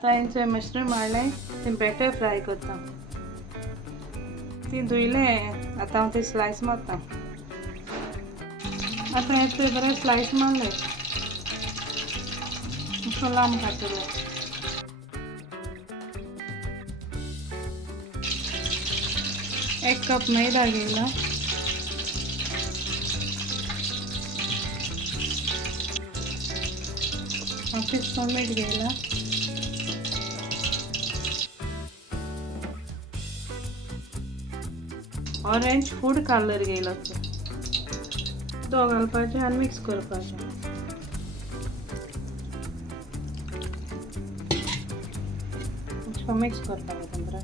आता यांचे मशरूम मारले ते बेटर फ्राय करता ती धुयले आता हांव ते स्लायस मारता आता हे बरे स्लायस मारले लांब कातले 1 कप मैदा घेतला हाफ टीस्पून मीठ घ्यायला ऑरेंज फूड कलर घ्यायला तो घालपाचे आणि मिक्स करपाचे मिक्स करपाचे बरं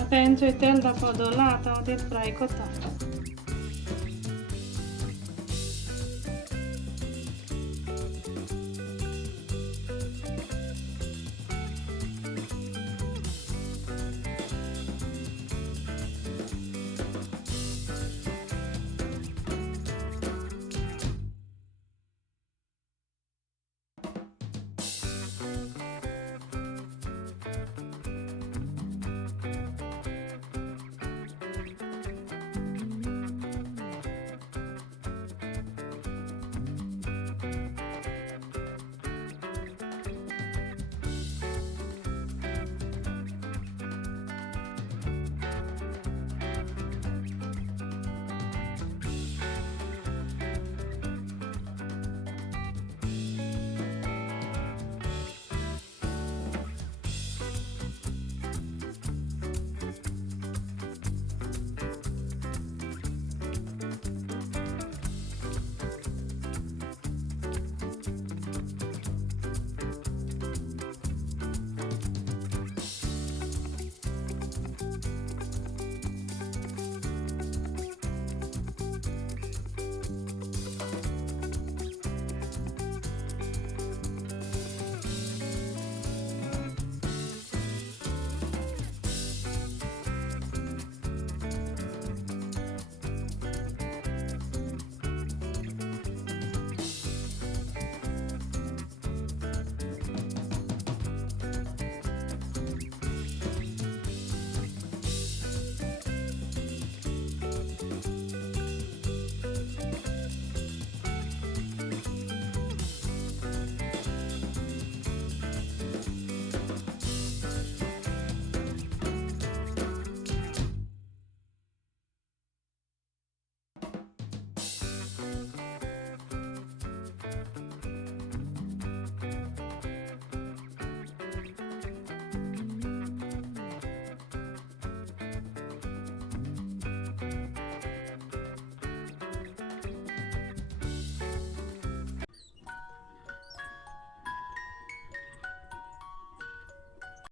आता यांचे तेल दाखवलं आता ते फ्राय करता